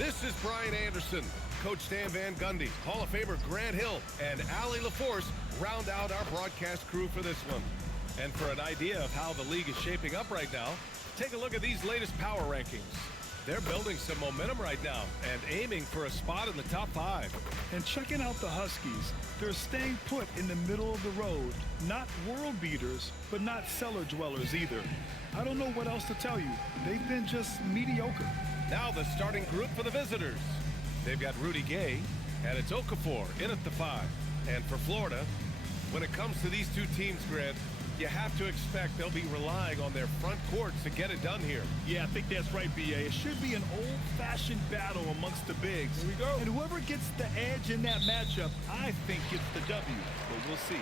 This is Brian Anderson. Coach Stan Van Gundy, Hall of Famer Grant Hill, and Allie LaForce round out our broadcast crew for this one. And for an idea of how the league is shaping up right now, take a look at these latest power rankings. They're building some momentum right now and aiming for a spot in the top 5. And checking out the Huskies, they're staying put in the middle of the road. Not world beaters, but not cellar dwellers either. I don't know what else to tell you. They've been just mediocre. Now the starting group for the visitors. They've got Rudy Gay, and it's Okafor in at the 5. And for Florida, when it comes to these two teams, Grant, you have to expect they'll be relying on their front courts to get it done here. Yeah, I think that's right, B.A. It should be an old-fashioned battle amongst the bigs. Here we go. And whoever gets the edge in that matchup, I think gets the W. But we'll see.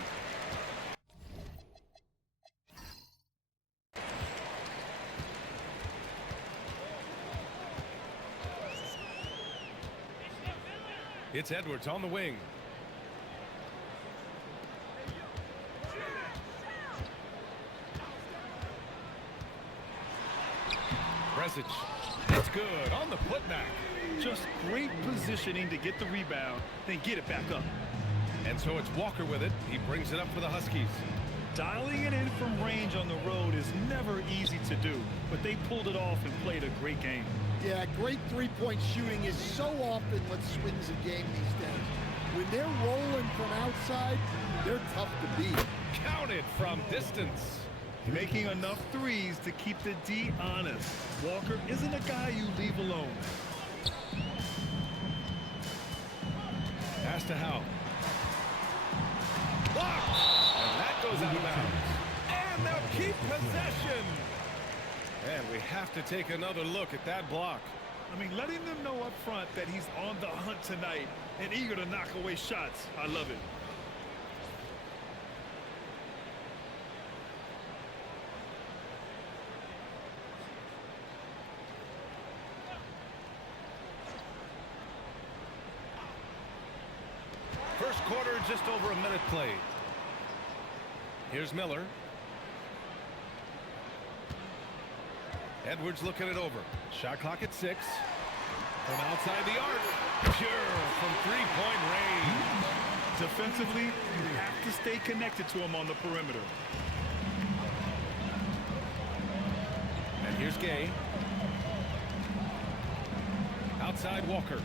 It's Edwards on the wing. Bresic. It's good on the putback. Just great positioning to get the rebound, then get it back up. And so it's Walker with it. He brings it up for the Huskies. Dialing it in from range on the road is never easy to do, but they pulled it off and played a great game. Yeah, great three-point shooting is so often what swings a game these days. When they're rolling from outside, they're tough to beat. Counted from distance. Making enough threes to keep the D honest. Walker isn't a guy you leave alone. Pass to Howe. Blocked! And that goes out of bounds. And they'll keep possession. And we have to take another look at that block. I mean, letting them know up front that he's on the hunt tonight and eager to knock away shots. I love it. First quarter, just over a minute played. Here's Miller. Edwards looking it over. Shot clock at 6. From outside the arc. Pure from three-point range. Defensively, you have to stay connected to him on the perimeter. And here's Gay. Outside Walker.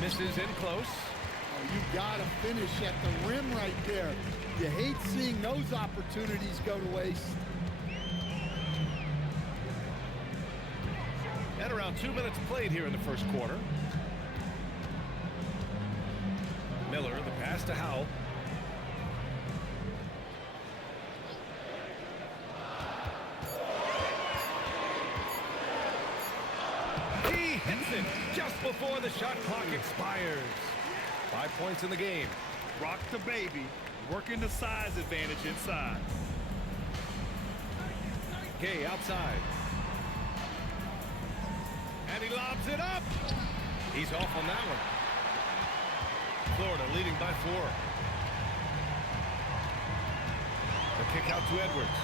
Misses in close. Oh, you got to finish at the rim right there. You hate seeing those opportunities go to waste. And around 2 minutes played here in the first quarter. Miller, the pass to Howe. He hits it just before the shot clock expires. 5 points in the game. Rock the baby, working the size advantage inside. Gay outside. And he lobs it up. He's off on that one. Florida leading by 4. The kick out to Edwards.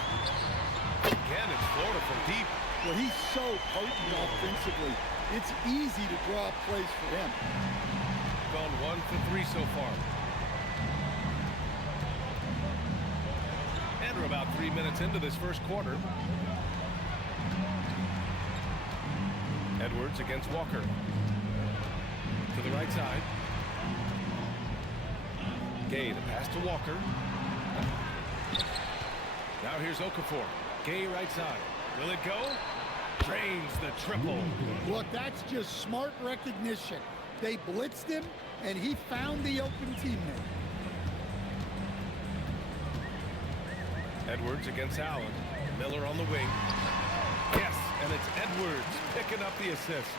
Again, it's Florida from deep. Well, he's so potent offensively. It's easy to draw up plays for him. Gone 1 for 3 so far. And we're about 3 minutes into this first quarter. Edwards against Walker. To the right side. Gay, the pass to Walker. Now here's Okafor. Gay right side. Will it go? Drains the triple. Look, that's just smart recognition. They blitzed him, and he found the open teammate. Edwards against Allen. Miller on the wing. Yes, and it's Edwards picking up the assist.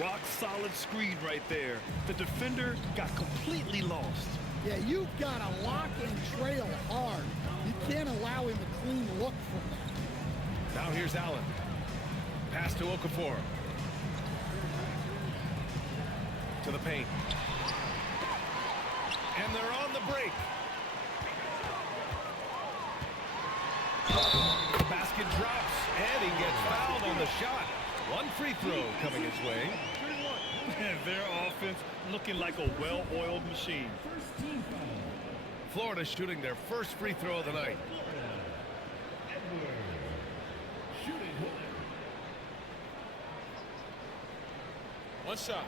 Rock solid screen right there. The defender got completely lost. Yeah, you've got to lock and trail hard. You can't allow him a clean look from that. Now here's Allen. Pass to Okafor. To the paint. And they're on the break. Basket basket drops, and he gets fouled on the shot. One free throw coming his way. And their offense looking like a well-oiled machine. Florida shooting their first free throw of the night. One shot.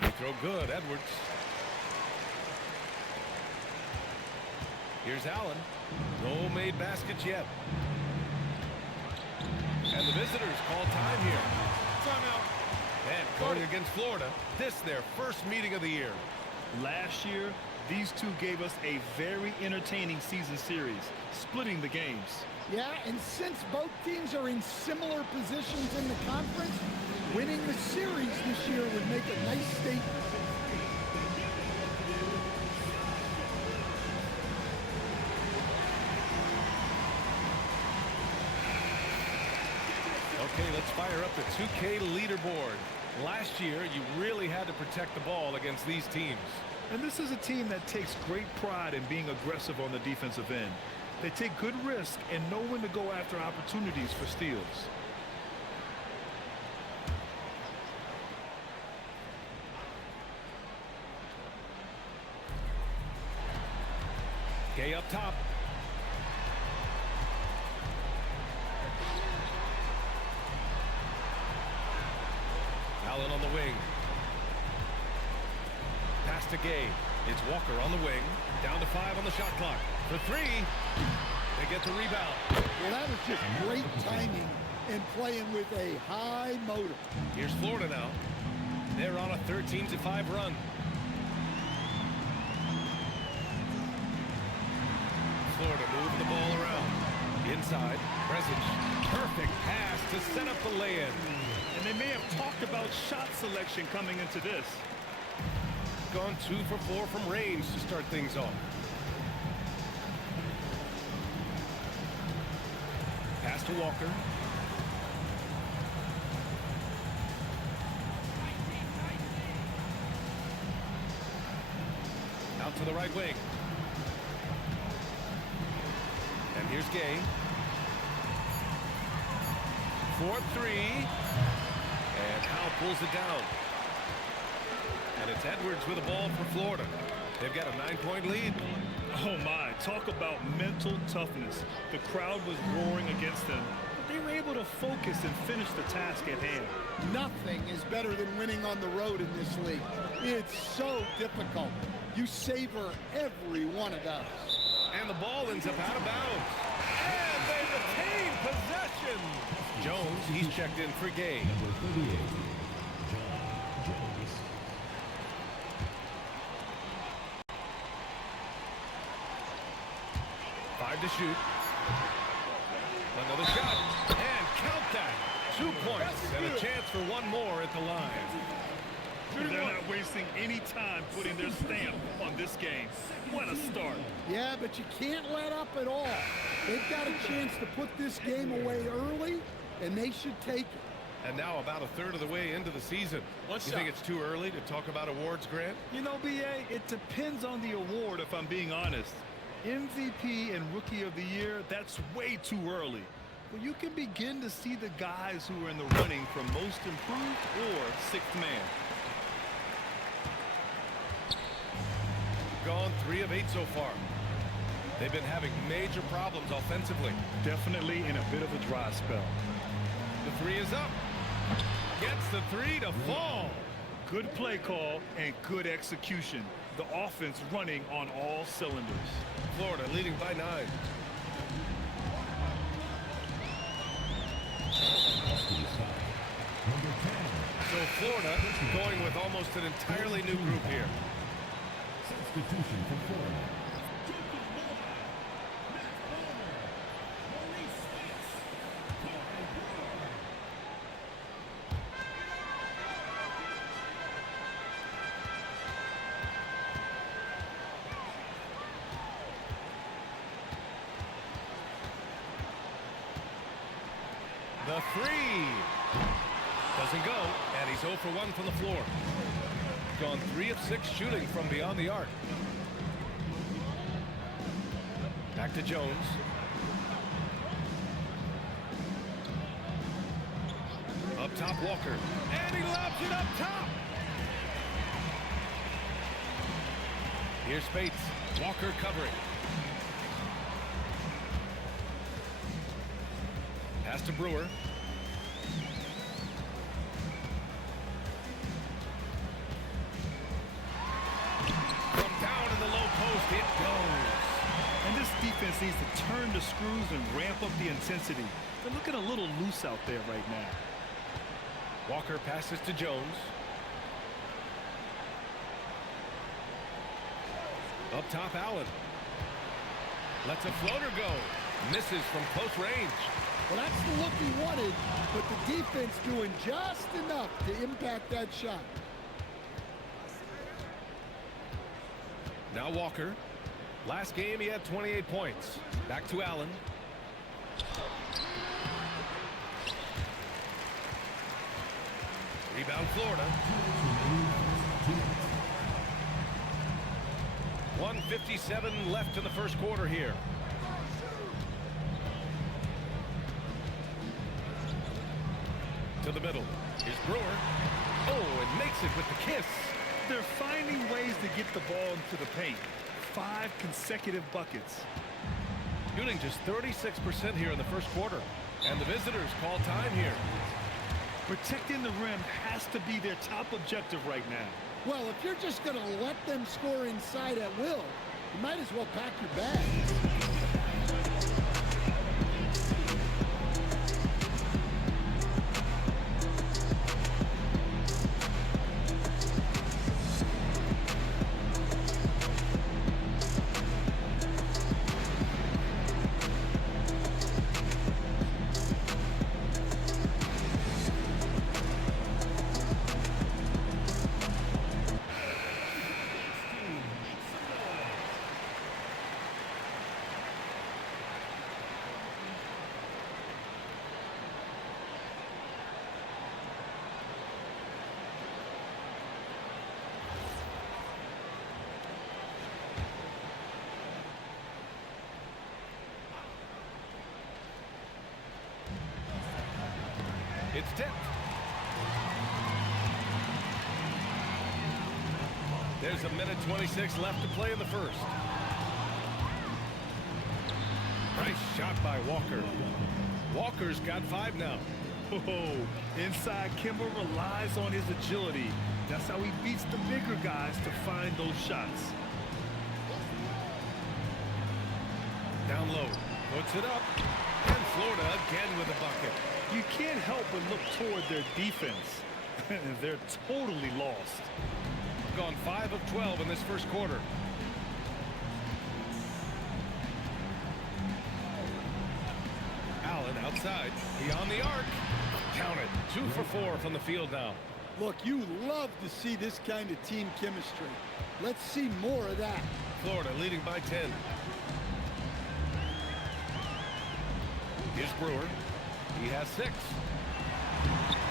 Free throw good, Edwards. Here's Allen. No made baskets yet. And the visitors call time here. Timeout. And going against Florida, this their first meeting of the year. Last year, these two gave us a very entertaining season series, splitting the games. Yeah, and since both teams are in similar positions in the conference, winning the series this year would make a nice statement. Okay, let's fire up the 2K leaderboard. Last year, you really had to protect the ball against these teams. And this is a team that takes great pride in being aggressive on the defensive end. They take good risk and know when to go after opportunities for steals. Gay up top. Allen on the wing. Pass to Gay. It's Walker on the wing. Down to 5 on the shot clock. For 3. They get the rebound. Well, that was just great timing and playing with a high motor. Here's Florida now. They're on a 13-5 run. Florida moving the ball around. Inside. Presage. Perfect pass to set up the lay-in. And they may have talked about shot selection coming into this. Gone 2 for 4 from range to start things off. Pass to Walker. Out to the right wing. And here's Gay. 4-3. And Howe pulls it down. And it's Edwards with the ball for Florida. They've got a 9-point lead. Oh my, talk about mental toughness. The crowd was roaring against them, but they were able to focus and finish the task at hand. Nothing is better than winning on the road in this league. It's so difficult. You savor every one of those. And the ball ends up out of bounds. And they retain possession. Jones, he's checked in for Gay. Number 38, John Jones. Five to shoot. Another shot. And count that. 2 points and a chance for one more at the line. They're not wasting any time putting their stamp on this game. What a start. Yeah, but you can't let up at all. They've got a chance to put this game away early, and they should take it. And now about a third of the way into the season. One You shot. think it's too early to talk about awards, Grant? You know, B.A., it depends on the award, if I'm being honest. MVP and Rookie of the Year, that's way too early. But you can begin to see the guys who are in the running for Most Improved or Sixth Man. Gone 3 of 8 so far. They've been having major problems offensively. Definitely in a bit of a dry spell. The 3 is up. Gets the 3 to fall. Good play call and good execution. The offense running on all cylinders. Florida leading by 9. Number 10, So Florida going with almost an entirely new group here. substitution for Florida. The 3. Doesn't go, and he's 0 for 1 from the floor. Gone 3 of 6 shooting from beyond the arc. Back to Jones. Up top, Walker. And he lobs it up top. Here's Spates. Walker covering. Pass to Brewer. From down in the low post, it goes. And this defense needs to turn the screws and ramp up the intensity. They're looking a little loose out there right now. Walker passes to Jones. Up top, Allen. Lets a floater go. Misses from close range. Well, that's the look he wanted, but the defense doing just enough to impact that shot. Now Walker. Last game, he had 28 points. Back to Allen. Rebound, Florida. 1:57 left in the first quarter here. To the middle. Here's Brewer. Oh, and makes it with the kiss. They're finding ways to get the ball into the paint. 5 consecutive buckets. Shooting just 36% here in the first quarter. And the visitors call time here. Protecting the rim has to be their top objective right now. Well, if you're just going to let them score inside at will, you might as well pack your bags. It's tipped. There's a minute 26 left to play in the first. Nice shot by Walker. Walker's got 5 now. Oh, inside Kimber relies on his agility. That's how he beats the bigger guys to find those shots. Down low. Puts it up. And Florida again with a bucket. You can't help but look toward their defense. They're totally lost. Gone 5 of 12 in this first quarter. Allen outside. Beyond the arc. Count it. 2 for 4 from the field now. Look, you love to see this kind of team chemistry. Let's see more of that. Florida leading by 10. Here's Brewer. He has 6.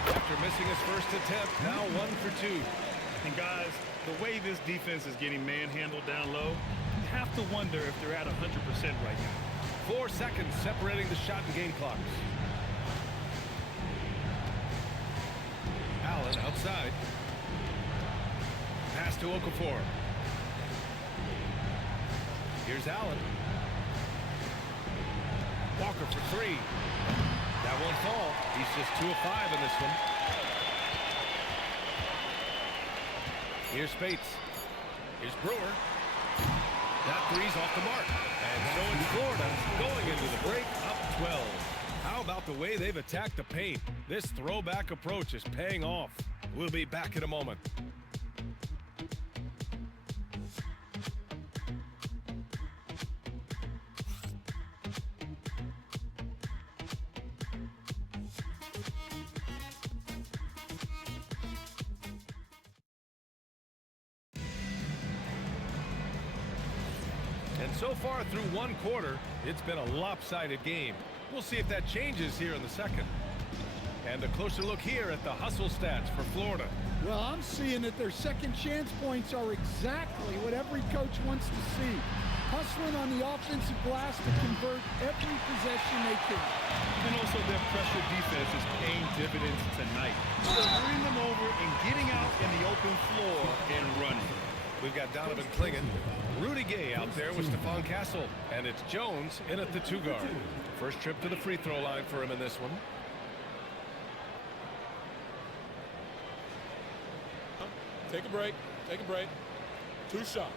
After missing his first attempt, now 1 for 2. And guys, the way this defense is getting manhandled down low, you have to wonder if they're at 100% right now. 4 seconds separating the shot and game clocks. Allen outside. Pass to Okafor. Here's Allen. Walker for 3. That won't fall. He's just 2 of 5 in this one. Here's Spates. Here's Brewer. That 3's off the mark. And so it's Florida going into the break up 12. How about the way they've attacked the paint? This throwback approach is paying off. We'll be back in a moment. And so far through 1 quarter, it's been a lopsided game. We'll see if that changes here in the second. And a closer look here at the hustle stats for Florida. Well, I'm seeing that their second chance points are exactly what every coach wants to see. Hustling on the offensive glass to convert every possession they can. And also their pressure defense is paying dividends tonight. They're running them over and getting out in the open floor and running. We've got Donovan Clingan, Rudy Gay out there with Stephon Castle, and it's Jones in at the 2 guard. First trip to the free throw line for him in this one. Take a break. Take a break. 2 shots.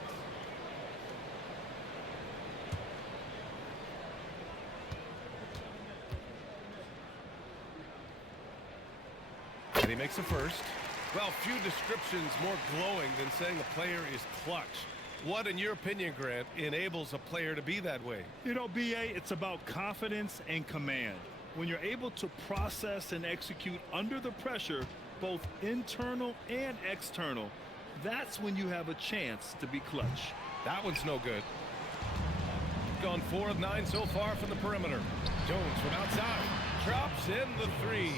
And he makes a first. Well, few descriptions more glowing than saying a player is clutch. What, in your opinion, Grant, enables a player to be that way? You know, B.A., it's about confidence and command. When you're able to process and execute under the pressure, both internal and external, that's when you have a chance to be clutch. That one's no good. Gone 4 of 9 so far from the perimeter. Jones from outside. Drops in the 3.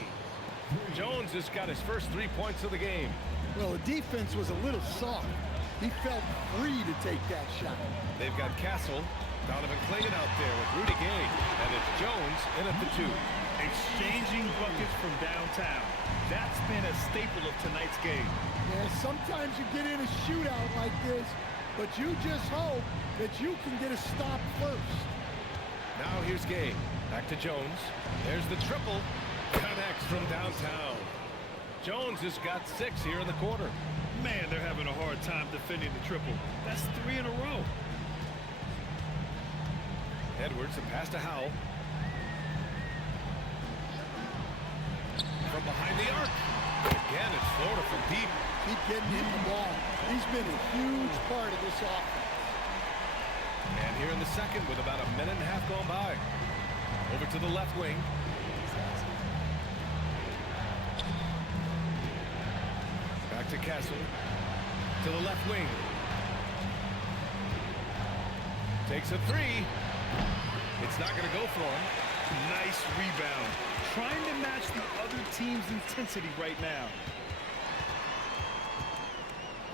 Jones has got his first 3 points of the game. Well, the defense was a little soft. He felt free to take that shot. They've got Castle, Donovan Clingan out there with Rudy Gay, and it's Jones in at the 2. Exchanging buckets from downtown. That's been a staple of tonight's game. Yeah, sometimes you get in a shootout like this, but you just hope that you can get a stop first. Now here's Gay. Back to Jones. There's the triple. Connects from downtown. Jones has got 6 here in the quarter. Man, they're having a hard time defending the triple. That's 3 in a row. Edwards, a pass to Howell. From behind the arc. Again, it's Florida from deep. Keep getting him the ball. He's been a huge part of this offense. And here in the second with about a minute and a half gone by. Over to the left wing. Back to Castle. To the left wing. Takes a 3. It's not going to go for him. Nice rebound. Trying to match the other team's intensity right now.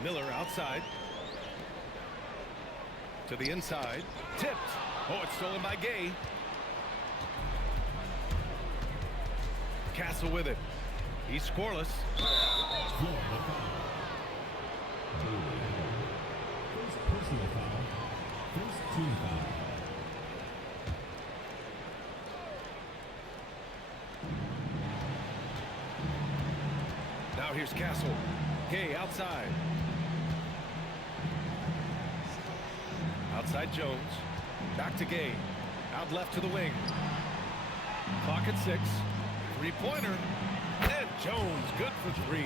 Miller outside. To the inside. Tipped. Oh, it's stolen by Gay. Castle with it. He's scoreless. Florida foul. First personal foul. First team foul. Now here's Castle. Gay outside. Outside Jones. Back to Gay. Out left to the wing. Clock at 6. 3-pointer. And Jones good for 3.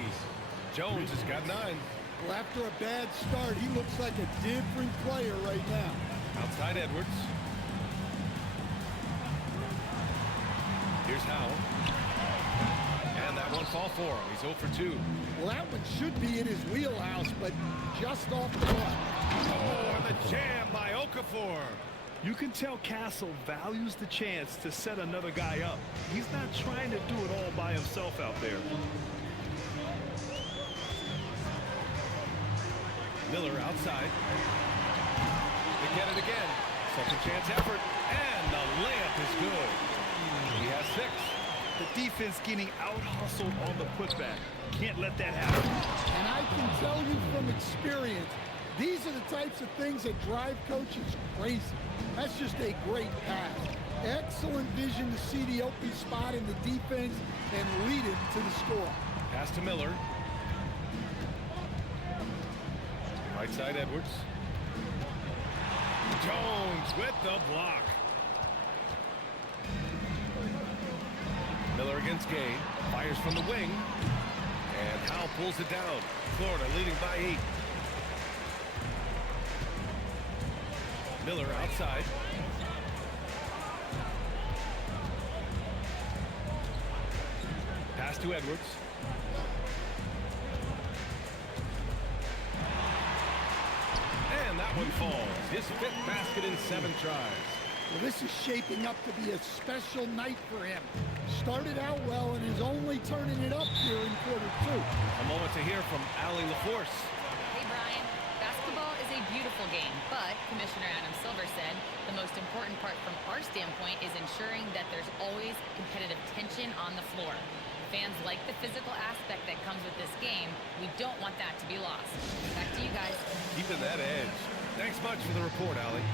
Jones has got 9. Well, after a bad start, he looks like a different player right now. Outside Edwards. Here's Howell. And that one fall for him. He's 0 for 2. Well, that one should be in his wheelhouse, but just off the mark. Oh, and the jam by Okafor. You can tell Castle values the chance to set another guy up. He's not trying to do it all by himself out there. Miller outside. They get it again. Second chance effort. And the layup is good. He has 6. The defense getting out-hustled on the putback. Can't let that happen. And I can tell you from experience, these are the types of things that drive coaches crazy. That's just a great pass. Excellent vision to see the open spot in the defense and lead it to the score. Pass to Miller. Right side Edwards. Jones with the block. Miller against Gay. Fires from the wing. And Howell pulls it down. Florida leading by 8. Miller outside. Pass to Edwards. And that one falls. His 5th basket in 7 tries. Well, this is shaping up to be a special night for him. Started out well and is only turning it up here in quarter 2. A moment to hear from Allie LaForce. Hey, Brian. Basketball is a beautiful game, but Commissioner Adam Silver said the most important part from our standpoint is ensuring that there's always competitive tension on the floor. Fans like the physical aspect that comes with this game. We don't want that to be lost. Back to you guys. Keeping that edge. Thanks much for the report, Allie.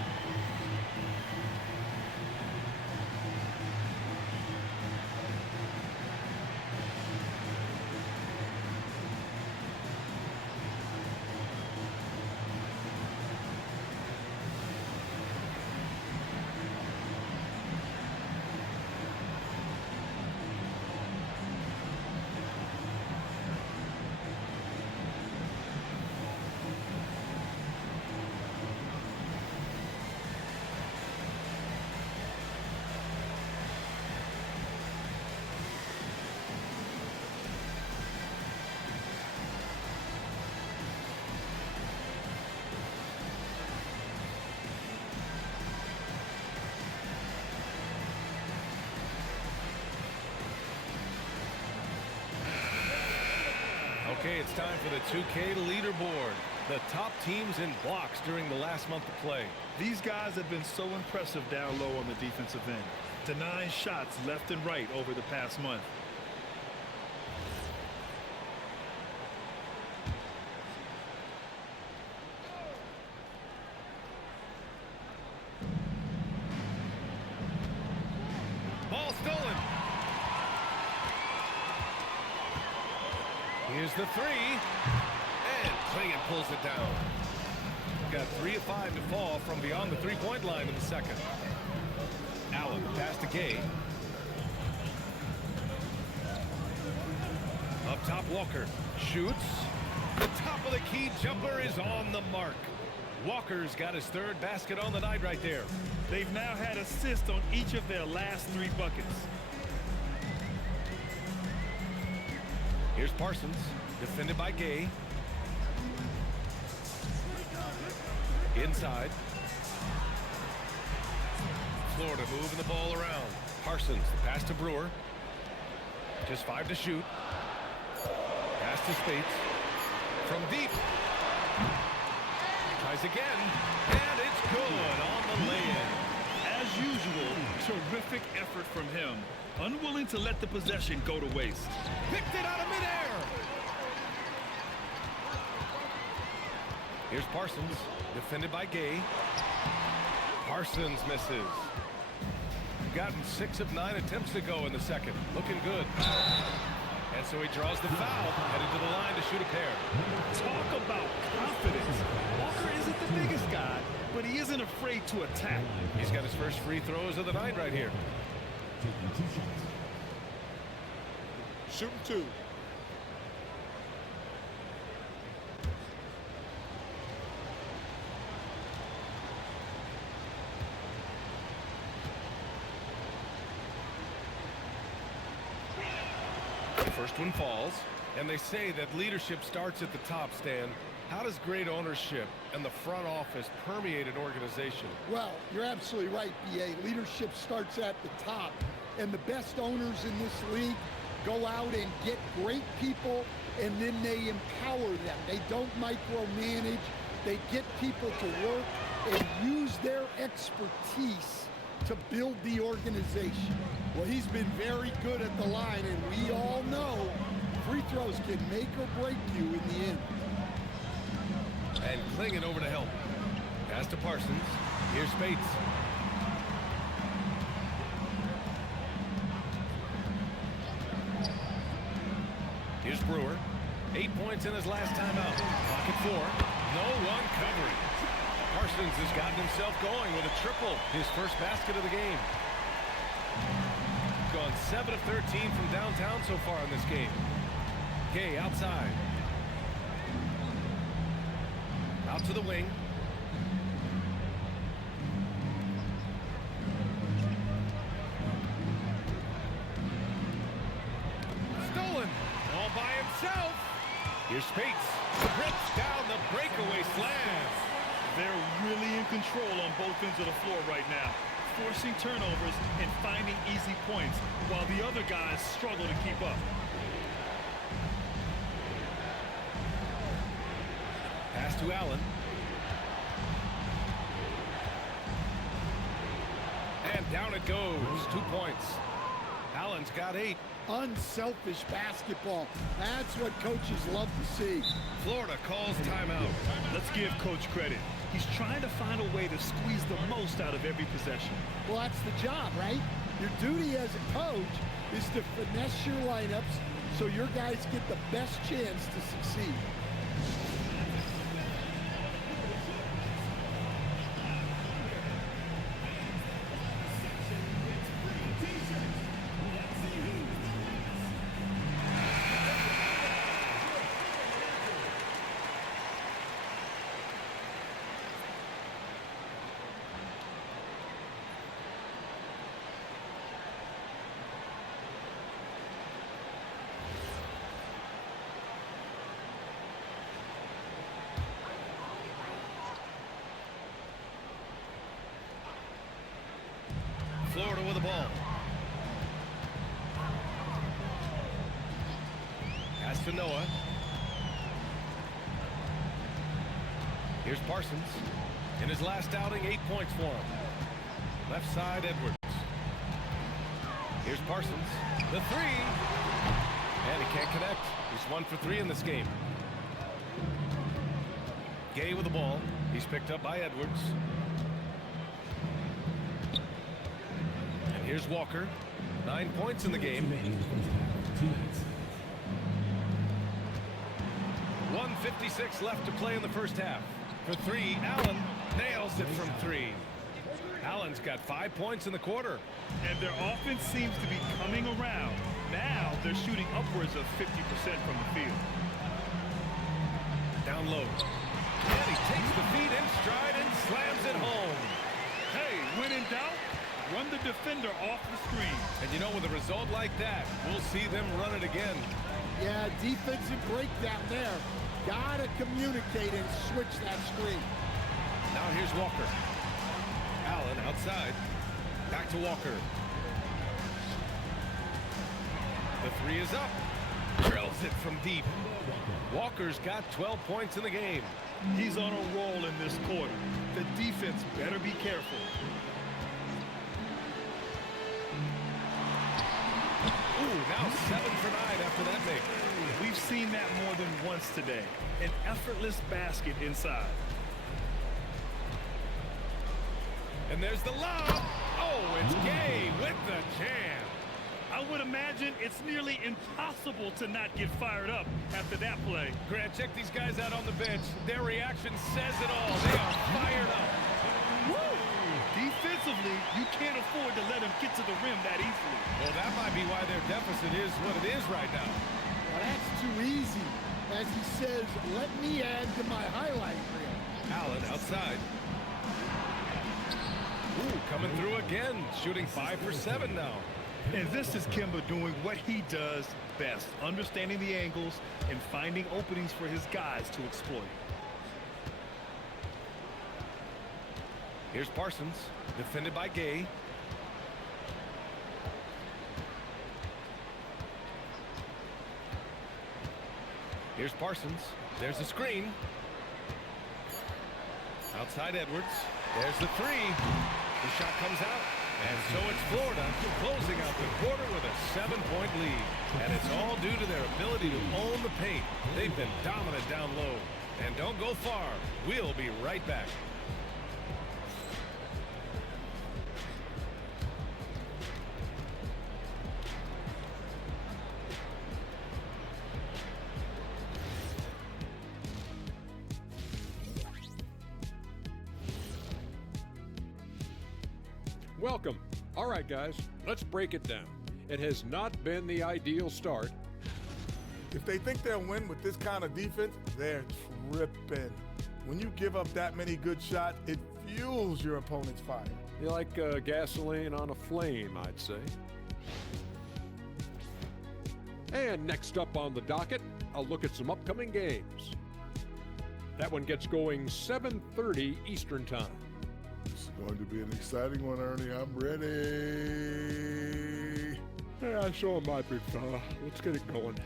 Okay, it's time for the 2K leaderboard. The top teams in blocks during the last month of play. These guys have been so impressive down low on the defensive end. Denying shots left and right over the past month. Ball stolen. Here's the three. And Clingan pulls it down. Got 3 of 5 to fall from beyond the three-point line in the second. Allen, pass to Gay. Up top, Walker shoots. The top of the key jumper is on the mark. Walker's got his 3rd basket on the night right there. They've now had assists on each of their last 3 buckets. Here's Parsons, defended by Gay. Inside. Florida moving the ball around. Parsons, the pass to Brewer. Just 5 to shoot. Pass to Spates. From deep. Tries again. And it's good on the lay-in. As usual, terrific effort from him. Unwilling to let the possession go to waste. Picked it out of midair. Here's Parsons, defended by Gay. Parsons misses. Gotten 6 of 9 attempts to go in the second. Looking good. And so he draws the foul, headed to the line to shoot a pair. Talk about confidence. Walker isn't the biggest guy, but he isn't afraid to attack. He's got his first free throws of the night right here. Taking 2 shots. Shooting 2. The first one falls, and they say that leadership starts at the top, Stan. How does great ownership and the front office permeate an organization? Well, you're absolutely right, B.A. Leadership starts at the top, and the best owners in this league go out and get great people, and then they empower them. They don't micromanage. They get people to work and use their expertise to build the organization. Well, he's been very good at the line, and we all know free throws can make or break you in the end. And Clingan over to help. Pass to Parsons. Here's Spates. Here's Brewer. 8 points in his last time out. Pocket 4. No one covering. Parsons has gotten himself going with a triple. His first basket of the game. Gone 7 of 13 from downtown so far in this game. Gay outside. Out to the wing. Stolen. All by himself. Here's Spates. Rips down the breakaway slam. They're really in control on both ends of the floor right now. forcing turnovers and finding easy points while the other guys struggle to keep up. Pass to Allen. And down it goes. 2 points. Allen's got 8. Unselfish basketball. That's what coaches love to see. Florida calls timeout. Let's give Coach credit. He's trying to find a way to squeeze the most out of every possession. Well, that's the job, right? Your duty as a coach is to finesse your lineups so your guys get the best chance to succeed. Florida with the ball. Pass to Noah. Here's Parsons. In his last outing, 8 points for him. Left side, Edwards. Here's Parsons. The three. And he can't connect. He's 1 for 3 in this game. Gay with the ball. He's picked up by Edwards. Here's Walker. 9 points in the game. 1:56 left to play in the first half. For 3, Allen nails it from 3. Allen's got 5 points in the quarter. And their offense seems to be coming around. Now they're shooting upwards of 50% from the field. Down low. And he takes the feed in stride and slams it home. Hey, when in doubt, run the defender off the screen. And you know, with a result like that, we'll see them run it again. Yeah, defensive breakdown there. Gotta communicate and switch that screen. Now here's Walker. Allen outside. Back to Walker. The 3 is up. Drills it from deep. Walker's got 12 points in the game. He's on a roll in this quarter. The defense better be careful. Ooh, now 7 for 9 after that make. We've seen that more than once today. An effortless basket inside. And there's the lob. Oh, it's Gay with the jam. I would imagine it's nearly impossible to not get fired up after that play. Grant, check these guys out on the bench. Their reaction says it all. They are fired up. Woo! Defensively, you can't afford to let them get to the rim that easily. Well, that might be why their deficit is what it is right now. Well, that's too easy. As he says, let me add to my highlight reel. Allen outside. Ooh, coming through again. Shooting 5 for 7 now. And this is Kemba doing what he does best, understanding the angles and finding openings for his guys to exploit. Here's Parsons, defended by Gay. Here's Parsons. There's the screen. Outside Edwards. There's the 3. The shot comes out. And so it's Florida closing out the quarter with a 7-point lead. And it's all due to their ability to own the paint. They've been dominant down low. And don't go far. We'll be right back. Welcome. All right, guys, let's break it down. It has not been the ideal start. If they think they'll win with this kind of defense, they're tripping. When you give up that many good shots, it fuels your opponent's fire. You like gasoline on a flame, I'd say. And next up on the docket, a look at some upcoming games. That one gets going 7:30 Eastern Time. Going to be an exciting one, Ernie. I'm ready. Yeah, so am I, big fella. Let's get it going.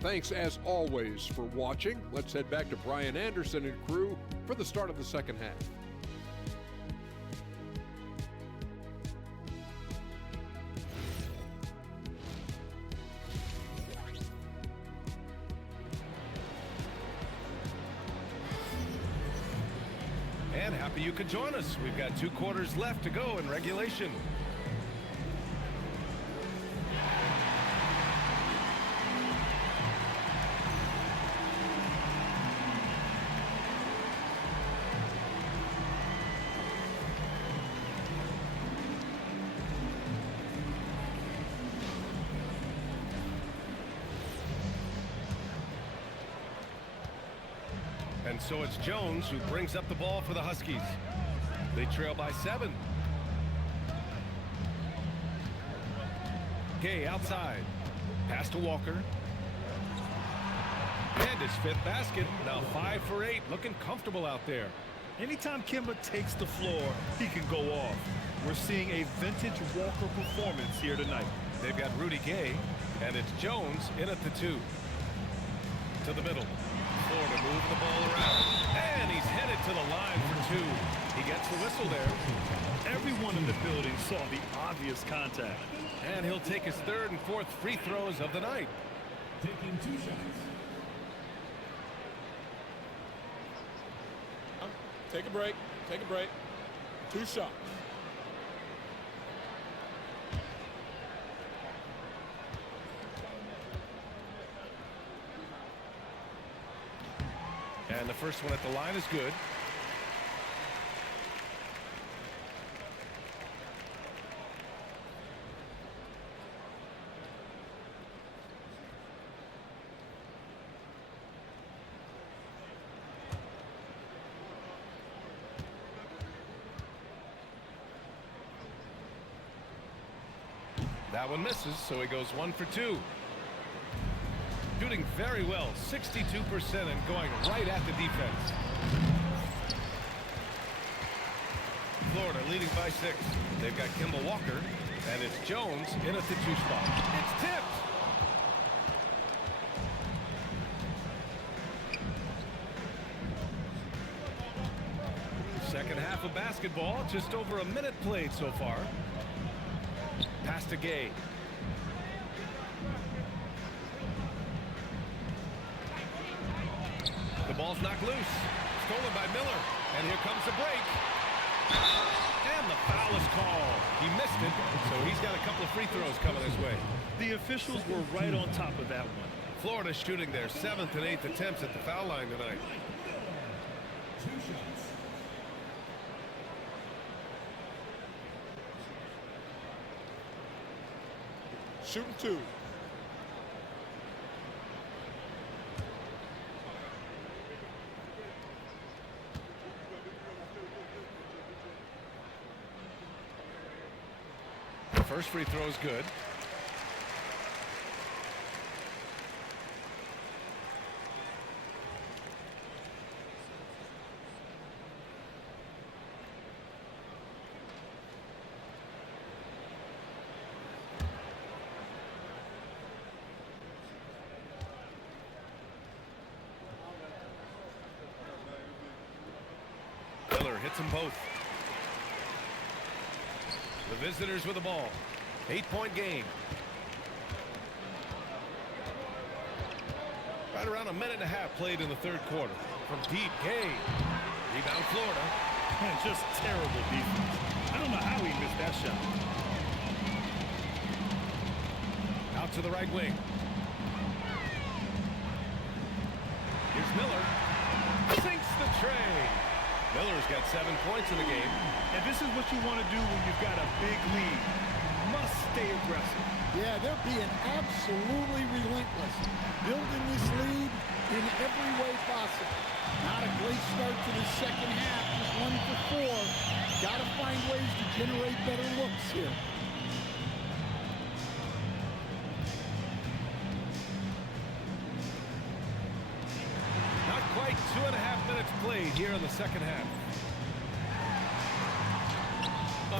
Thanks, as always, for watching. Let's head back to Brian Anderson and crew for the start of the second half. And happy you could join us. We've got 2 quarters left to go in regulation. And so it's Jones who brings up the ball for the Huskies. They trail by 7. Gay outside. Pass to Walker. And his 5th basket. Now 5 for 8. Looking comfortable out there. Anytime Kemba takes the floor, he can go off. We're seeing a vintage Walker performance here tonight. They've got Rudy Gay. And it's Jones in at the 2. To the middle. Florida moving the ball around. And he's headed to the line for 2. He gets the whistle there. Everyone in the building saw the obvious contact. And he'll take his 3rd and 4th free throws of the night. Taking 2 shots. Take a break. Take a break. 2 shots. And the first one at the line is good. That one misses, so he goes 1 for 2. Shooting very well, 62% and going right at the defense. Florida leading by 6. They've got Kemba Walker, and it's Jones in at the 2 spot. It's tipped. Second half of basketball, just over a minute played so far. Pass to Gay. The ball's knocked loose. Stolen by Miller. And here comes the break. And the foul is called. He missed it, so he's got a couple of free throws coming his way. The officials were right on top of that one. Florida shooting their 7th and 8th attempts at the foul line tonight. 2 shots. Shooting 2. The first free throw is good. Miller hits them both. The visitors with the ball. 8-point game. Right around a minute and a half played in the 3rd quarter. From deep, Gay. Rebound Florida. Man, just terrible defense. I don't know how he missed that shot. Out to the right wing. Here's Miller. Sinks the tray. Miller's got 7 points in the game. And this is what you want to do when you've got a big lead. Must stay aggressive. Yeah, they're being absolutely relentless. Building this lead in every way possible. Not a great start to the second half, just 1 for 4. Got to find ways to generate better looks here. minutes played here in the second half.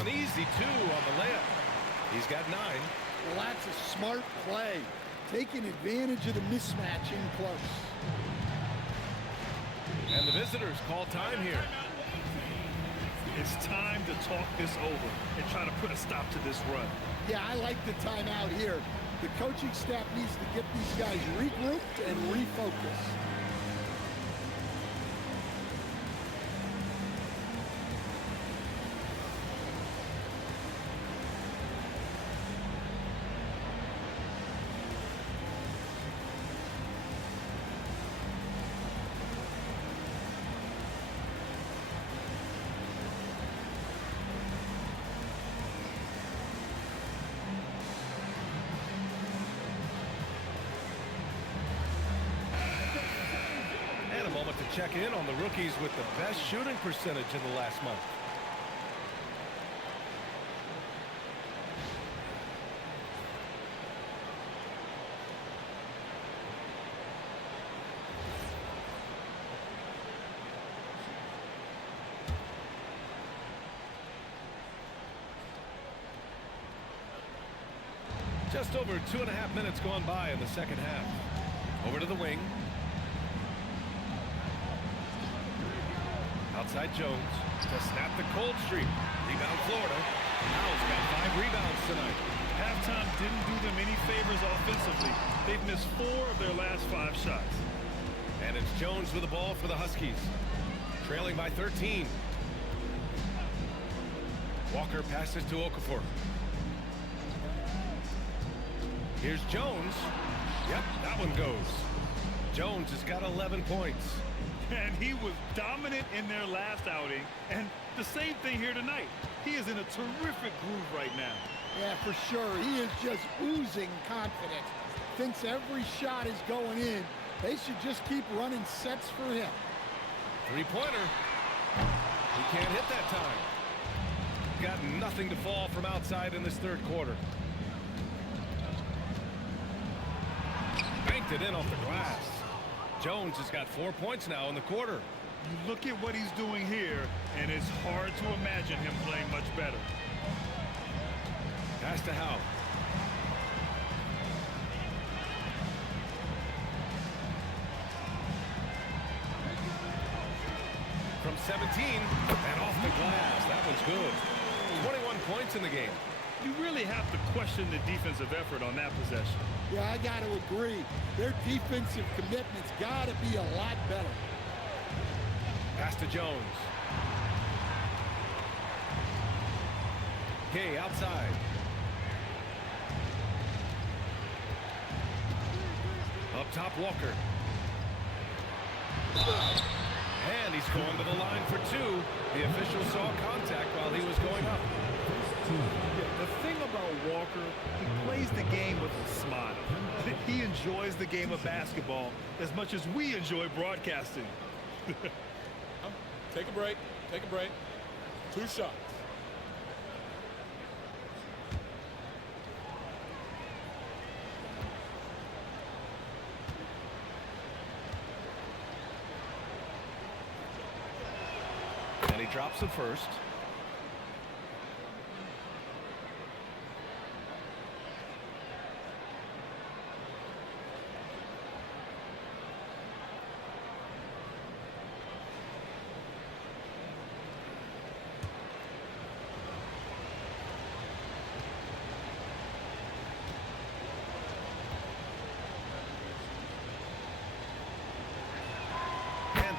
An easy 2 on the layup. He's got 9. Well, that's a smart play. Taking advantage of the mismatch in close. And the visitors call time here. It's time to talk this over and try to put a stop to this run. Yeah, I like the timeout here. The coaching staff needs to get these guys regrouped and refocused. Check in on the rookies with the best shooting percentage in the last month. Just over 2.5 minutes gone by in the second half. Over to the wing. Outside Jones to snap the cold streak. Rebound Florida. Now's got 5 rebounds tonight. Halftime didn't do them any favors offensively. They've missed 4 of their last 5 shots. And it's Jones with the ball for the Huskies. Trailing by 13. Walker passes to Okafor. Here's Jones. Yep, that one goes. Jones has got 11 points. And he was dominant in their last outing, and the same thing here tonight. He is in a terrific groove right now. Yeah, for sure. He is just oozing confidence. Thinks every shot is going in. They should just keep running sets for him. 3-pointer. He can't hit that time. Got nothing to fall from outside in this third quarter. Banked it in off the glass. Jones has got 4 points now in the quarter. You look at what he's doing here, and it's hard to imagine him playing much better. Pass to Howe. From 17, and off the glass. That one's good. 21 points in the game. You really have to question the defensive effort on that possession. Yeah, I got to agree. Their defensive commitment's got to be a lot better. Pass to Jones. Gay outside. Up top, Walker. And he's going to the line for 2. The official saw contact while he was going up. The thing about Walker, he plays the game with a smile. He enjoys the game of basketball as much as we enjoy broadcasting. Take a break. Take a break. 2 shots. And he drops it first.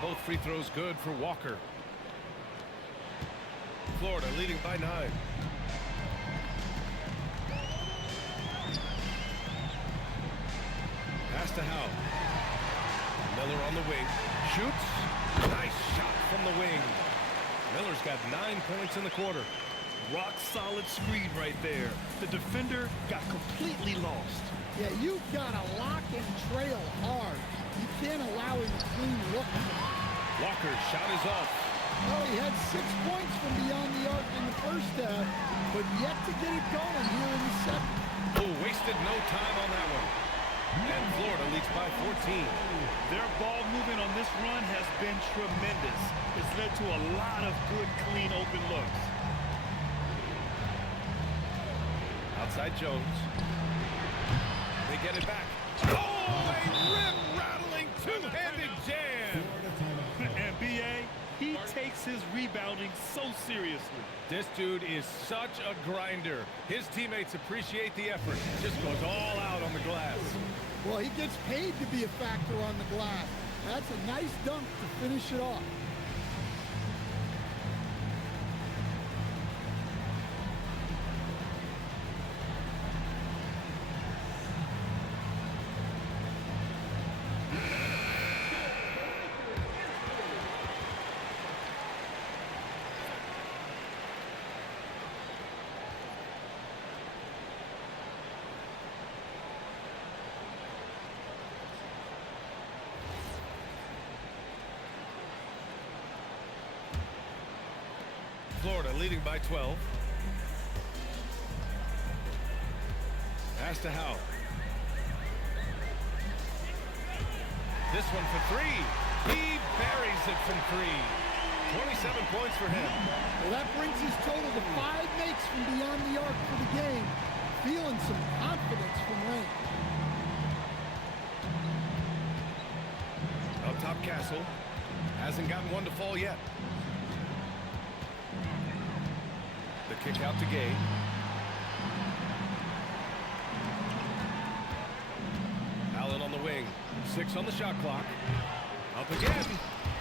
Both free throws good for Walker. Florida leading by 9. Pass to Howe. Miller on the wing. Shoots. Nice shot from the wing. Miller's got 9 points in the quarter. Rock solid screen right there. The defender got completely lost. Yeah, you've got to lock and trail hard. You can't allow him a clean look. Walker's shot is off. Oh, he had 6 points from beyond the arc in the first half, but yet to get it going here in the second. Oh, wasted no time on that one. And Florida leads by 14. Their ball movement on this run has been tremendous. It's led to a lot of good, clean, open looks. Outside Jones. They get it back. Oh, a rim-rattling two-handed jam. And B.A., he takes his rebounding so seriously. This dude is such a grinder. His teammates appreciate the effort. Just goes all out on the glass. Well, he gets paid to be a factor on the glass. That's a nice dunk to finish it off. Florida leading by 12. Pass to Howe. This one for three. He buries it from three. 27 points for him. Well, that brings his total to 5 makes from beyond the arc for the game. Feeling some confidence from range. Up top, Castle. Hasn't gotten one to fall yet. The kick out to Gay. Allen on the wing. 6 on the shot clock. Up again.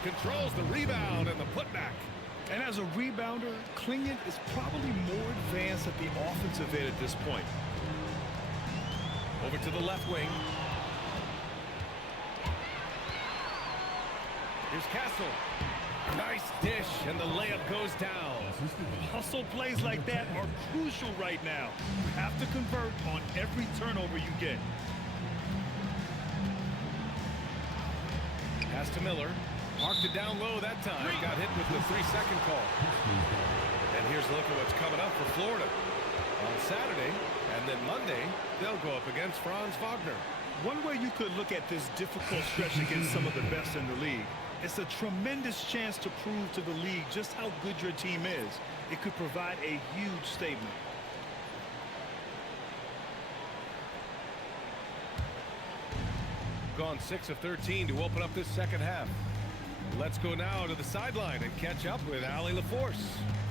Controls the rebound and the putback. And as a rebounder, Klingent is probably more advanced at the offensive end at this point. Over to the left wing. Here's Castle. Nice dish, and the layup goes down. Hustle plays like that are crucial right now. You have to convert on every turnover you get. Pass to Miller. Parked it down low that time. Got hit with the 3-second call. And here's a look at what's coming up for Florida. On Saturday, and then Monday, they'll go up against Franz Wagner. One way you could look at this difficult stretch against some of the best in the league, it's a tremendous chance to prove to the league just how good your team is. It could provide a huge statement. Gone 6 of 13 to open up this second half. Let's go now to the sideline and catch up with Allie LaForce.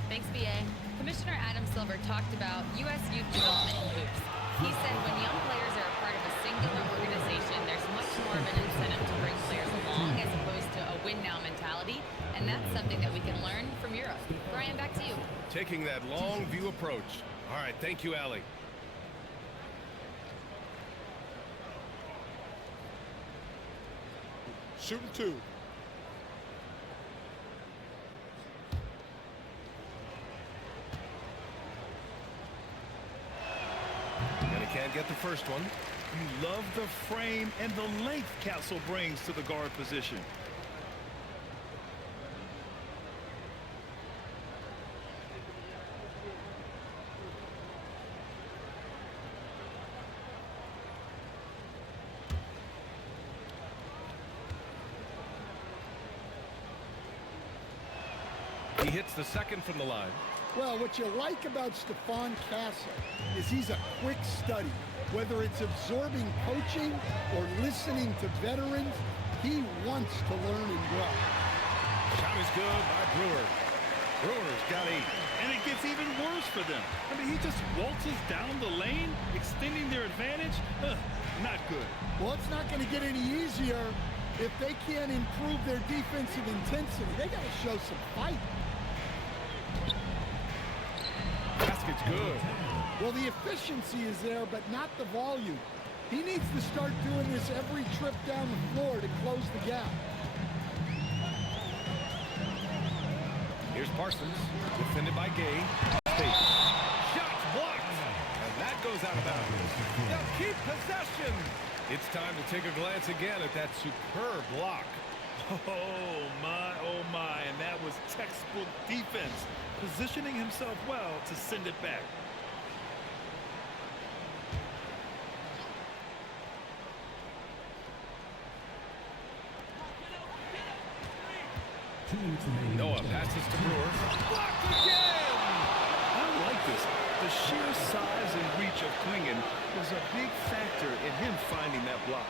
Thanks, B.A. Commissioner Adam Silver talked about U.S. youth development in hoops. He said when young players are a part of a singular organization, there's much more of an incentive to bring players along as opposed to a win-now mentality, and that's something that we can learn from Europe. Brian, back to you. Taking that long view approach. All right, thank you, Allie. Shooting 2. And he can't get the first one. You love the frame and the length Castle brings to the guard position. He hits the second from the line. Well, what you like about Stephon Castle is he's a quick study. Whether it's absorbing coaching or listening to veterans, he wants to learn and grow. Shot is good by Brewer. Brewer's got 8. And it gets even worse for them. I mean, he just waltzes down the lane, extending their advantage. Not good. Well, it's not going to get any easier if they can't improve their defensive intensity. They got to show some fight. Basket's good. Well, the efficiency is there, but not the volume. He needs to start doing this every trip down the floor to close the gap. Here's Parsons, defended by Gay. Shots blocked, and that goes out of bounds. They'll keep possession. It's time to take a glance again at that superb block. Oh my, and that was textbook defense, positioning himself well to send it back. 2 minutes remaining. Noah passes to Brewer. Blocked again! I like this. The sheer size and reach of Klingon was a big factor in him finding that block.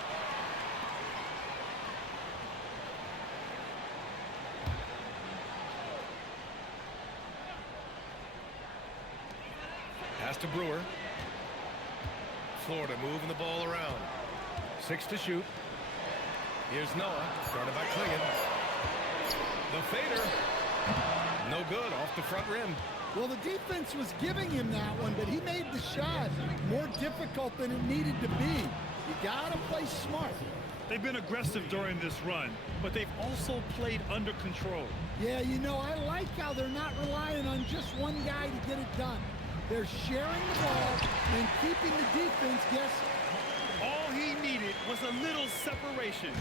Pass to Brewer. Florida moving the ball around. 6 to shoot. Here's Noah, guarded by Klingon. The fader. No good, off the front rim. Well, the defense was giving him that one, but he made the shot more difficult than it needed to be. You gotta play smart. They've been aggressive during this run, but they've also played under control. Yeah, you know, I like how they're not relying on just one guy to get it done. They're sharing the ball and keeping the defense guessing. All he needed was a little separation.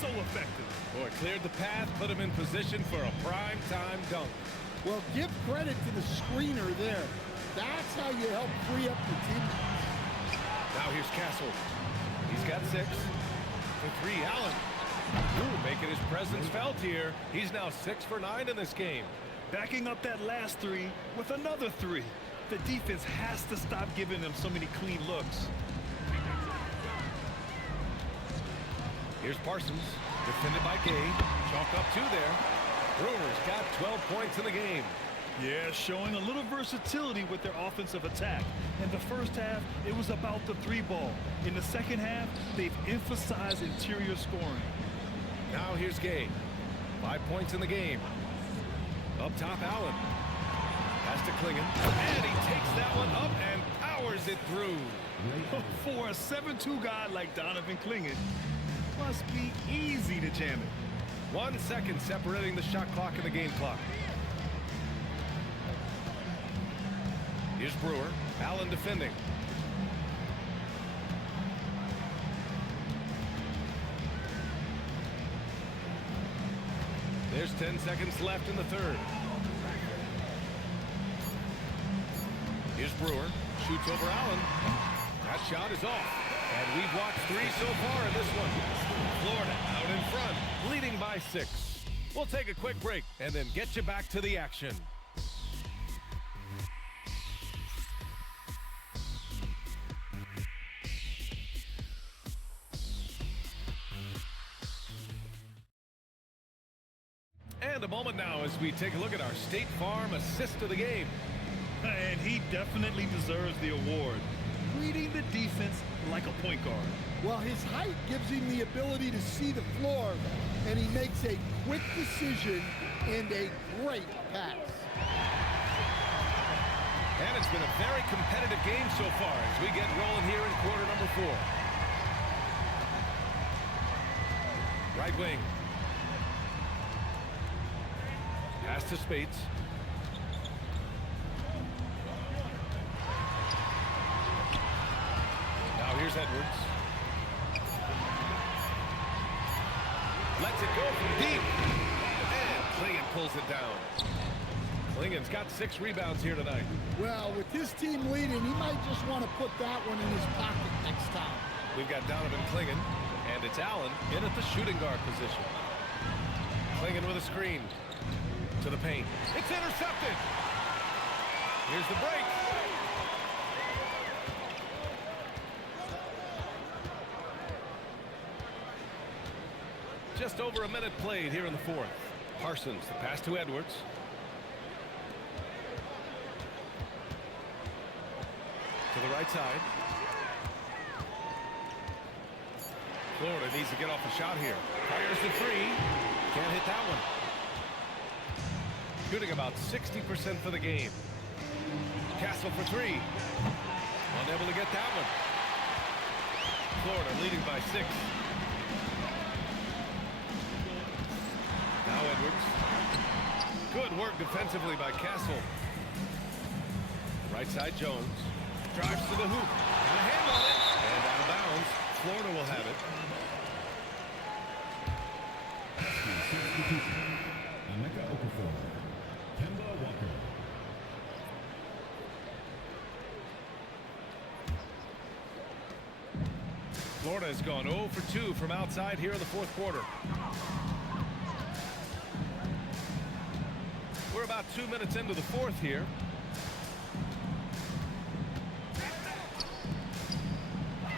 So effective. Boy, cleared the path, put him in position for a prime-time dunk. Well, give credit to the screener there. That's how you help free up the teammates. Now here's Castle. He's got 6. For 3, Allen. Ooh, making his presence felt here. He's now 6 for 9 in this game. Backing up that last 3 with another 3. The defense has to stop giving them so many clean looks. Here's Parsons, defended by Gay. Chalk up 2 there. Brewers got 12 points in the game. Yeah, showing a little versatility with their offensive attack. In the first half, it was about the 3 ball. In the second half, they've emphasized interior scoring. Now here's Gay. 5 points in the game. Up top, Allen. Pass to Klingon. And he takes that one up and powers it through. For a 7-2 guy like Donovan Klingon, must be easy to jam it. 1 second separating the shot clock and the game clock. Here's Brewer. Allen defending. There's 10 seconds left in the third. Here's Brewer. Shoots over Allen. That shot is off. And we've watched 3 so far in this one. Florida out in front, leading by 6. We'll take a quick break and then get you back to the action. And a moment now as we take a look at our State Farm assist of the game. And he definitely deserves the award. Reading the defense like a point guard. Well, his height gives him the ability to see the floor, and he makes a quick decision and a great pass. And it's been a very competitive game so far as we get rolling here in quarter number 4. Right wing. Pass to Spates. Now here's Edwards. Lets it go from deep. And Klingon pulls it down. Klingon's got 6 rebounds here tonight. Well, with his team leading, he might just want to put that one in his pocket next time. We've got Donovan Klingon, and it's Allen in at the shooting guard position. Klingon with a screen. To the paint. It's intercepted. Here's the break. Just over a minute played here in the 4th. Parsons, the pass to Edwards. To the right side. Florida needs to get off a shot here. Fires the 3. Can't hit that one. Shooting about 60% for the game. Castle for 3. Unable to get that one. Florida leading by 6. Now Edwards. Good work defensively by Castle. Right side Jones. Drives to the hoop. Got a hand on it. And out of bounds. Florida will have it. Florida has gone 0 for 2 from outside here in the 4th quarter. We're about 2 minutes into the fourth here.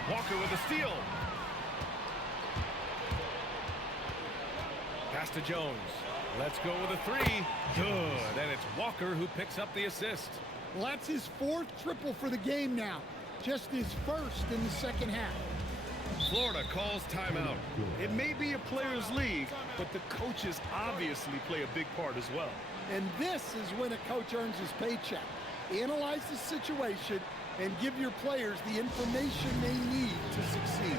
Walker with a steal. Pass to Jones. Let's go with a three. Good. And it's Walker who picks up the assist. Well, that's his 4th triple for the game now. Just his 1st in the second half. Florida calls timeout. It may be a players' league, but the coaches obviously play a big part as well. And this is when a coach earns his paycheck. Analyze the situation and give your players the information they need to succeed.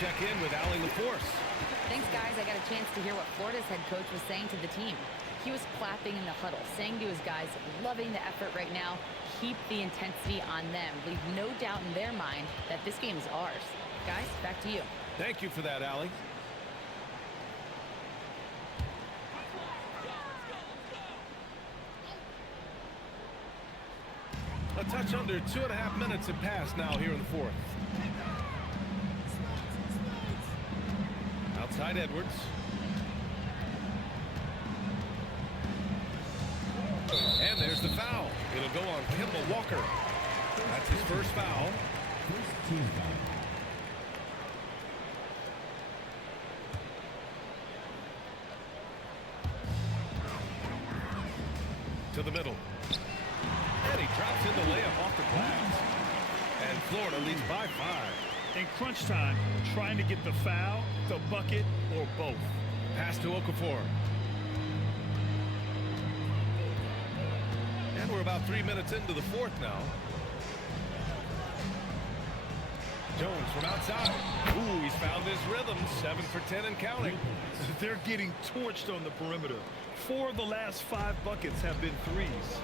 Check in with Allie LaForce. Thanks, guys. I got a chance to hear what Florida's head coach was saying to the team. He was clapping in the huddle, saying to his guys, loving the effort right now, keep the intensity on them. Leave no doubt in their mind that this game is ours. Guys, back to you. Thank you for that, Allie. A touch under 2.5 minutes have passed now here in the fourth. Outside Edwards. And there's the foul. It'll go on Kemba Walker. That's his first foul. First team foul. To the middle. And he drops in the layup off the glass. And Florida leads by 5. In crunch time, trying to get the foul, the bucket, or both. Pass to Okafor. And we're about 3 minutes into the fourth now. Jones from outside. Ooh, he's found his rhythm. 7 for 10 and counting. They're getting torched on the perimeter. 4 of the last 5 buckets have been threes.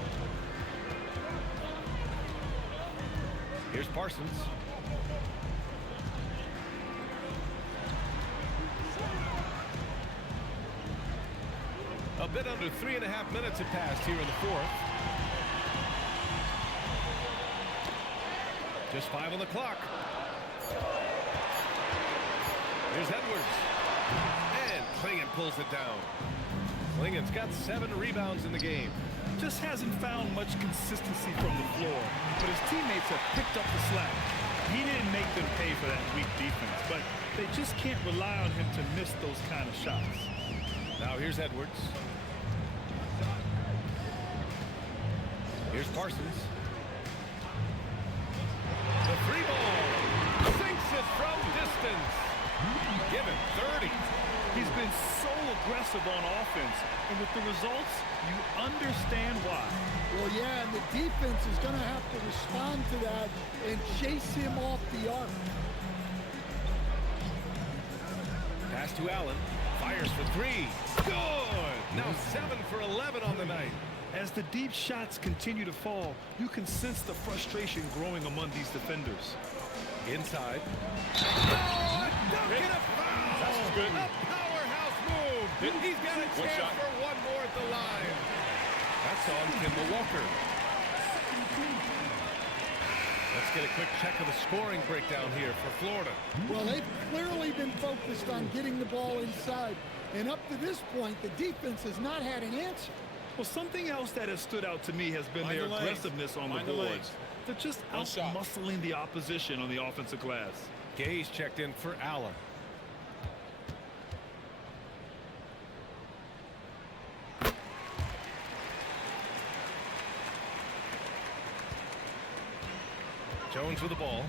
Here's Parsons. A bit under 3.5 minutes have passed here in the fourth. Just 5 on the clock. Here's Edwards. And Klingon pulls it down. Klingon's got 7 rebounds in the game. Just hasn't found much consistency from the floor, but his teammates have picked up the slack. He didn't make them pay for that weak defense, but they just can't rely on him to miss those kind of shots. Now here's Edwards. Here's Parsons. The 3 ball. Sinks it from distance. Give him 30. He's been so aggressive on offense, and with the results, you understand why. Well, yeah, and the defense is going to have to respond to that and chase him off the arc. Pass to Allen. Fires for 3. Good. Now 7 for 11 on the night. As the deep shots continue to fall, you can sense the frustration growing among these defenders. Inside. Oh, don't get a foul. That's good. A powerhouse move. He's got a One chance shot. for one more at the line. That's on Kemba Walker. Let's get a quick check of the scoring breakdown here for Florida. Well, they've clearly been focused on getting the ball inside. And up to this point, the defense has not had an answer. Well, something else that has stood out to me has been Mind their the lanes. aggressiveness on Mind the the boards. lanes. They're just One shot. out-muscling the opposition on the offensive glass. Gay's checked in for Allen. Jones with the ball.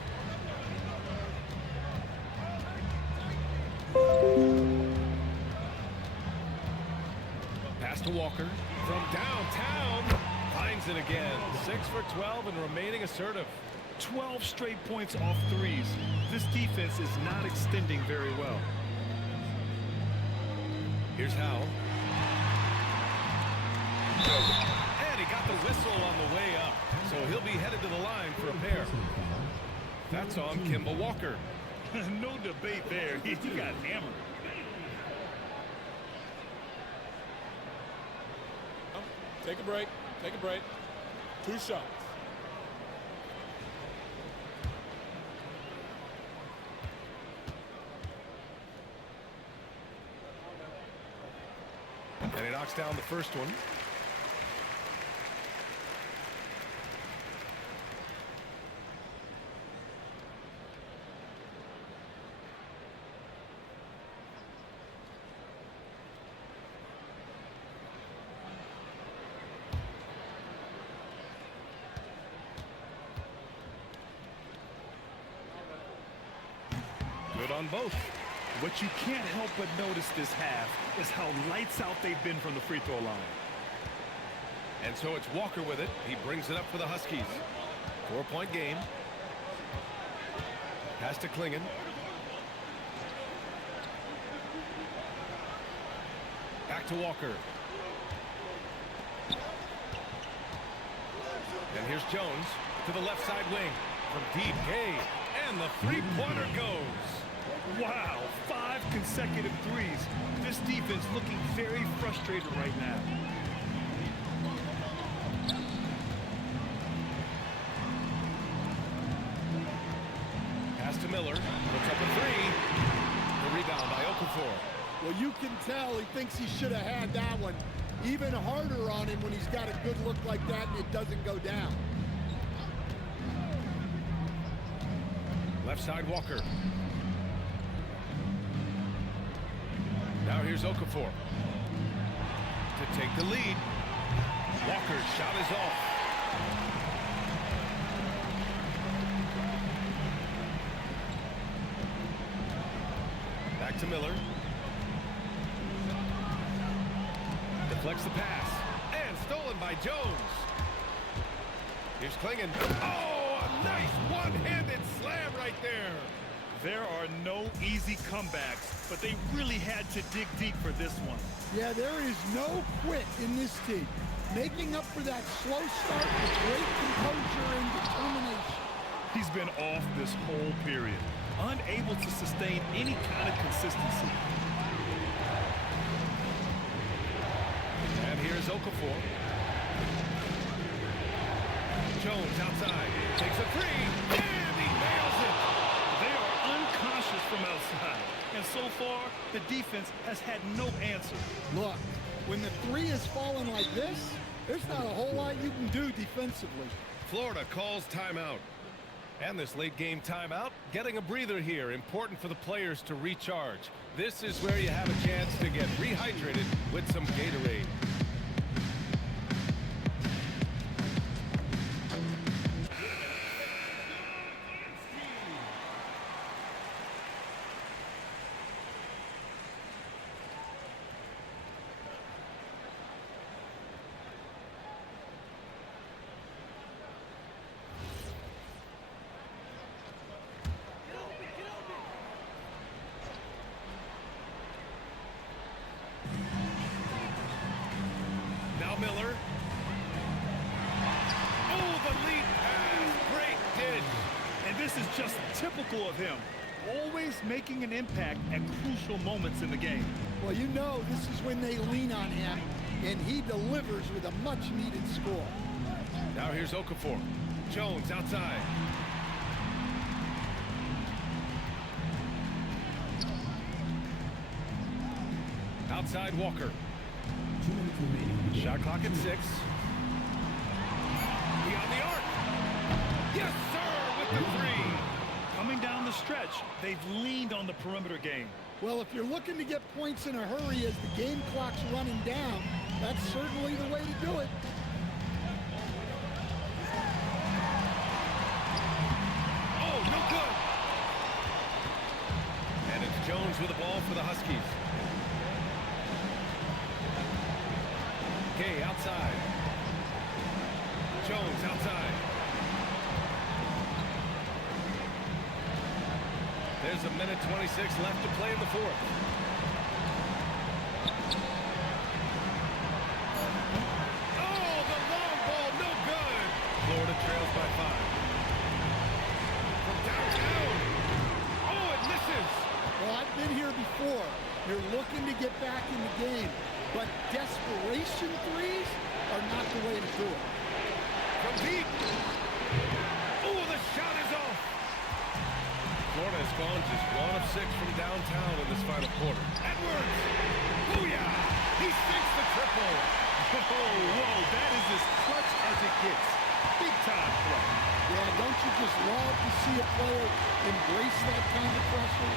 Pass to Walker from downtown. Finds it again. 6 for 12 and remaining assertive. 12 straight points off threes. This defense is not extending very well. Here's Howe. And he got the whistle on the way up. So he'll be headed to the line for a pair. That's on Kimball Walker. No debate there. He got hammered. Take a break. Take a break. 2 shots. And he knocks down the first one. Good on both. What you can't help but notice this half is how lights out they've been from the free throw line. And so it's Walker with it. He brings it up for the Huskies. 4-point game. Pass to Klingon. Back to Walker. And here's Jones to the left side wing. From deep, Gay. And the three-pointer goes. Wow, 5 consecutive threes. This defense looking very frustrated right now. Pass to Miller. Puts up a three. The rebound by Okafor. Well, you can tell he thinks he should have had that one. Even harder on him when he's got a good look like that and it doesn't go down. Left side Walker. Now here's Okafor to take the lead. Walker's shot is off. Back to Miller. Deflects the pass. And stolen by Jones. Here's Klingon. Oh, a nice one-handed slam right there. There are no easy comebacks, but they really had to dig deep for this one. Yeah, there is no quit in this team. Making up for that slow start with great composure and determination. He's been off this whole period, unable to sustain any kind of consistency. And here's Okafor. Jones outside, takes a three, and he nails it. They are unconscious from outside, and so far, the defense has had no answer. Look, when the three is falling like this, there's not a whole lot you can do defensively. Florida calls timeout. And this late game timeout, getting a breather here, important for the players to recharge. This is where you have a chance to get rehydrated with some Gatorade. Miller. Oh, the lead pass. Great dish. And this is just typical of him. Always making an impact at crucial moments in the game. Well, you know this is when they lean on him, and he delivers with a much-needed score. Now here's Okafor. Jones outside. Outside Walker. 2 minutes remaining. Shot clock at 6. Beyond the arc. Yes, sir, with the three. Coming down the stretch, they've leaned on the perimeter game. Well, if you're looking to get points in a hurry as the game clock's running down, that's certainly the way to do it. Oh, no good. And it's Jones with the ball for the Huskies. Gay outside. Jones outside. There's a minute 26 left to play in the fourth. before, you're looking to get back in the game, but desperation threes are not the way to do it. From deep. Oh, the shot is off. Florida has gone just 1 of 6 from downtown in this final quarter. Edwards. Booyah. He sinks the triple. Oh, whoa, that is as clutch as it gets. Big time play. Yeah, don't you just love to see a player embrace that kind of pressure?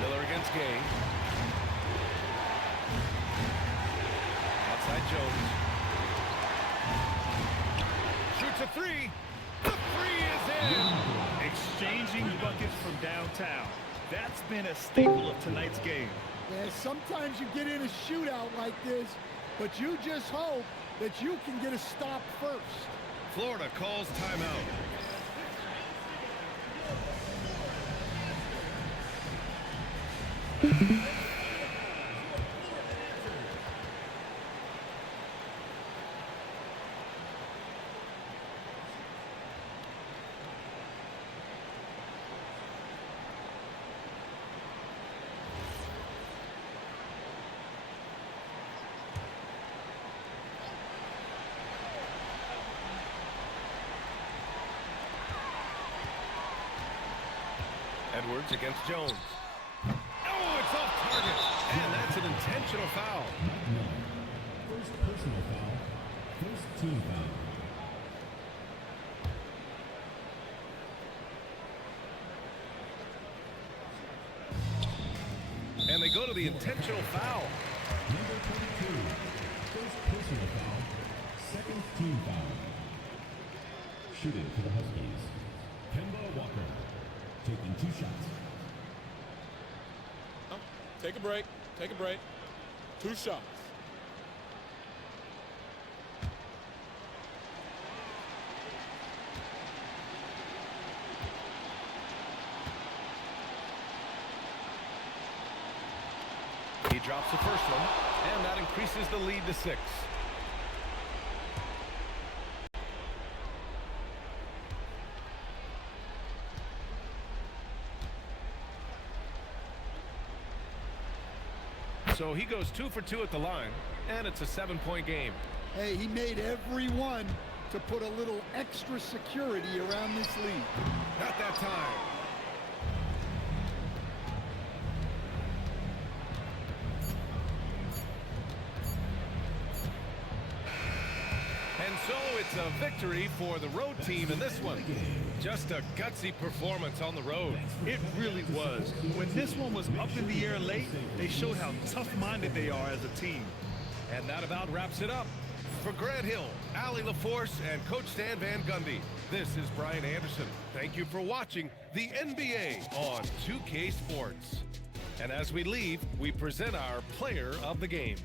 Miller against Gay. Outside Jones. Shoots a 3. The 3 is in. Exchanging buckets from downtown. That's been a staple of tonight's game. Yeah, sometimes you get in a shootout like this, but you just hope that you can get a stop first. Florida calls timeout. Edwards against Jones. Oh, it's off target. And that's an intentional foul. First personal foul. First team foul. And they go to the intentional foul. Number 22. First personal foul. Second team foul. Shooting for the Huskies. Kemba Walker. Taking 2 shots. Take a break. Take a break. 2 shots. He drops the first one, and that increases the lead to 6. So he goes 2 for 2 at the line, and it's a 7-point game. Hey, he made every one to put a little extra security around this lead. Not that time. And so it's a victory for the road team in this one. Just a gutsy performance on the road. It really was. When this one was up in the air late, they showed how tough-minded they are as a team. And that about wraps it up. For Grant Hill, Allie LaForce, and Coach Stan Van Gundy, this is Brian Anderson. Thank you for watching the NBA on 2K Sports. And as we leave, we present our player of the game.